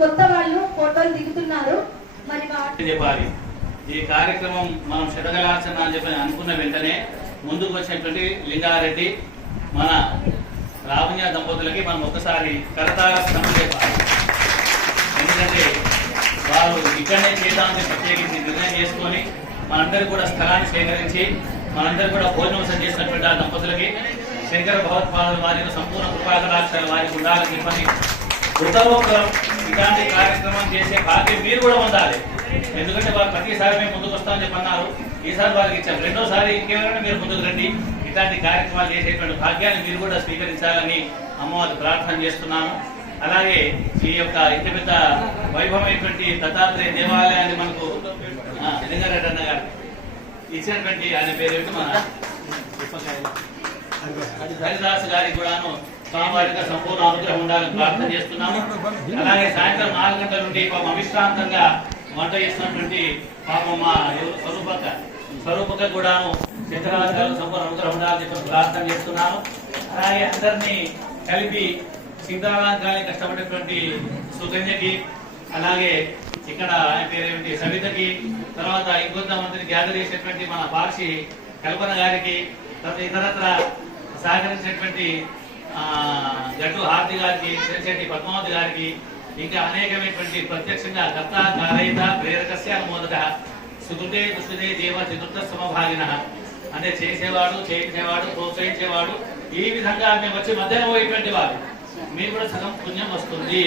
కొత్త వాళ్ళు ఫోటోలు దిగుతున్నారు. మరి చెప్పాలి. ఈ కార్యక్రమం మనం శతకలాచన అని చెప్పి అనుకున్న వెంటనే ముందుకు వచ్చినటువంటి లింగారెడ్డి మన రామయ్య దంపతులకి మనం ఒక్కసారి కరతార శ్రమ చెప్పాలి. ఎందుకంటే వారు ఇక్కడనే చేద్దామని ప్రత్యేకించి నిర్ణయం చేసుకొని మనందరూ కూడా స్థలాన్ని సేకరించి మనందరూ కూడా భోజనం చేసినటువంటి ఆ దంపతులకి శంకర భగవత్పాదుల వారి సంపూర్ణ కృపాకటాక్షాల వారికి ఉండాలని చెప్పని ఉత్తమోత్తరం ఇలాంటి కార్యక్రమం చేసే భాగ్యం మీరు కూడా ఉండాలి ఎందుకంటే వారు ప్రతిసారి మేము ముందుకు వస్తామని చెప్పి అన్నారు. ఈసారి వారికి ఇచ్చాం. రెండోసారి ఇంకెవరైనా మీరు ముందుకు రండి. ఇట్లాంటి కార్యక్రమాలు చేసేటువంటి భాగ్యాన్ని మీరు కూడా స్వీకరించాలని అమ్మవారి ప్రార్థన చేస్తున్నాము అలాగే ఈ యొక్క ఇంత పెద్ద వైభవమైనటువంటి దత్తాత్రేయ దేవాలయాన్ని మనకు లింగారెడ్డి అన్న గారు ఇచ్చినటువంటి ఆయన పేరు? మన హరిదాస్ గారికి కూడాను స్వామివారిగా సంపూర్ణ అనుగ్రహం ఉండాలని ప్రార్థన చేస్తున్నాము. అలాగే సాయంత్రం నాలుగు గంటల నుండి పాపం అవిశ్రాంతంగా వంట చేస్తున్నటువంటి పాపం మా స్వరూపక స్వరూపక స్వరూపక్క కూడాను శంకరాచార్య సంపూర్ణ అనుగ్రహం ఉండాలని చెప్పి ప్రార్థన చేస్తున్నాము. అలాగే అందరినీ కలిపి సీతారాంకాన్ని కష్టపడేటువంటి సుగంధకి అలాగే ఇక్కడ పేరేమిటి సవితకి తర్వాత ఇంకొంతమందిని గ్యాదర్ చేసేటువంటి మన పార్షి కల్పన గారికి తర్వాత ఇతరత్ర సహకరించినటువంటి గట్టు హార్తి గారికి శిరశెట్టి పద్మావతి గారికి ఇంకా అనేకమైనటువంటి ప్రత్యక్షంగా కర్త కారయిత ప్రేరకస్య మొదట సుకృతే దుష్కృతే దేవ చతుర్థ సమభాగిన అంటే చేసేవాడు చేయించేవాడు ప్రోత్సహించేవాడు ఈ విధంగా మేము వచ్చి మధ్యాహ్నం పోయేటువంటి వారు. మీరు కూడా సగం పుణ్యం వస్తుంది.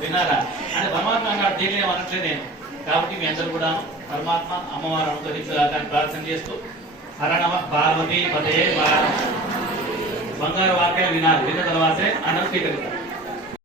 విన్నారా? అంటే పరమాత్మ అన్నాడు దీనిలో అనట్లే నేను. కాబట్టి మీ అందరూ కూడా పరమాత్మ అమ్మవారు అనుగ్రహించలాగా ప్రార్థన చేస్తూ హర నమ పార్వతీ పదే ಬಂಗಾರ ವಾಕ್ಯ ವಿನಾದ ವಿನ್ನದ ವಾಸೆ ಅನಂತ ಸ್ವೀಕರಿಸ್ತಾರೆ